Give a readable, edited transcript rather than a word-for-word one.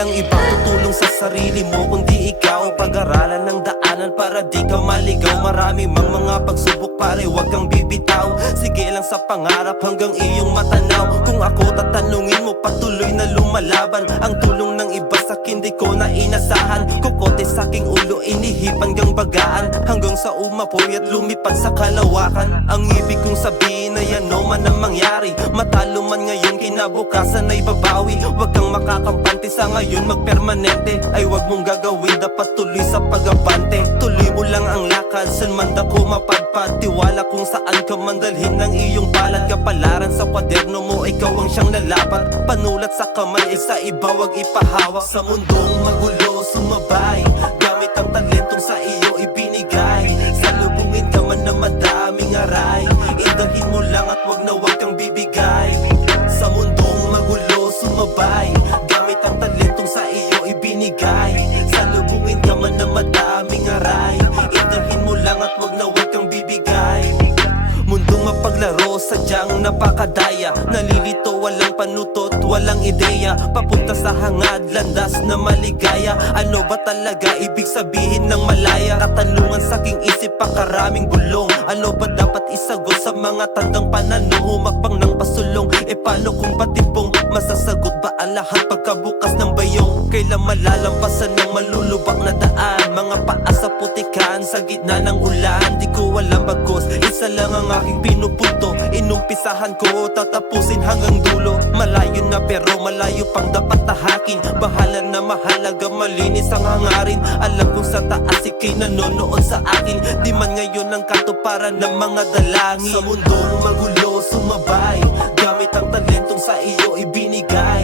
walang ibang tutulong sa sarili mo kundi ikaw. Pag-aralan ng daanan para di ka maligaw. Marami mang mga pagsubok pare, wag kang bibitaw. Sige lang sa pangarap hanggang iyong matanaw. Kung ako tatanungin mo, patuloy na lumalaban. Ang tulong ng iba sa'kin di ko na inasahan. Kukote sa'king ulo, inihip hanggang bagaan. Hanggang sa umapoy at lumipad sa kalawakan. Ang ibig kong sabihin na yan o man ang mangyari. Matalo man ngayon, kinabukasan ay babawi. Wag kang makakampante sa ngayon, magpermanente. Ay wag mong gagawin, dapat tuloy sa pag-abante. Tuloy mo lang ang lakad, san man dako mapadpad. Tiwala kung saan ka mandalhin ng iyong balad. Kapalaran sa kwaderno mo, ikaw ang siyang lalapat. Panulat sa kamay, sa iba wag ipahawak. Sa mundong magulo, sumabay. Gamit ang talentong sa iyo ibinigay. Salubungin ka man na madaming aray. Indahin mo lang at wag na wag kang bibigay. Sa mundong magulo, sumabay. Gamit ang talentong sa iyo ibinigay. Salubungin ka man na madaming aray. Indahin mo lang at wag na wag kang bibigay. Mundong mapaglaro, sadyang napakadaya. Nalilito, walang panutot, walang ideya. Papunta sa hangad, landas na maligaya. Ano ba talaga ibig sabihin ng malaya? Katanungan sa'king isip, pakaraming bulong. Ano ba dapat isagot sa mga tandang pananong? Humakbang ng pasulong, e paano kung patibong? Masasagot ba ang lahat pagkabukas ng bayong? Kailan malalampasan ng malulubak na daan? Mga paa sa putikan, sa gitna ng ulan. Di ko alam bagos, isa lang ang aking pinupunto. Inumpisahan ko, tatapusin hanggang dulo. Malayo na pero malayo pang dapat tahakin. Bahala na mahalaga, malinis ang hangarin. Alam kong sa taas ika'y nanonood sa akin. Di man ngayon ang katuparan ng mga dalangin. Sa mundong magulo, sumabay. Gamit ang talentong sa iyo ibinigay.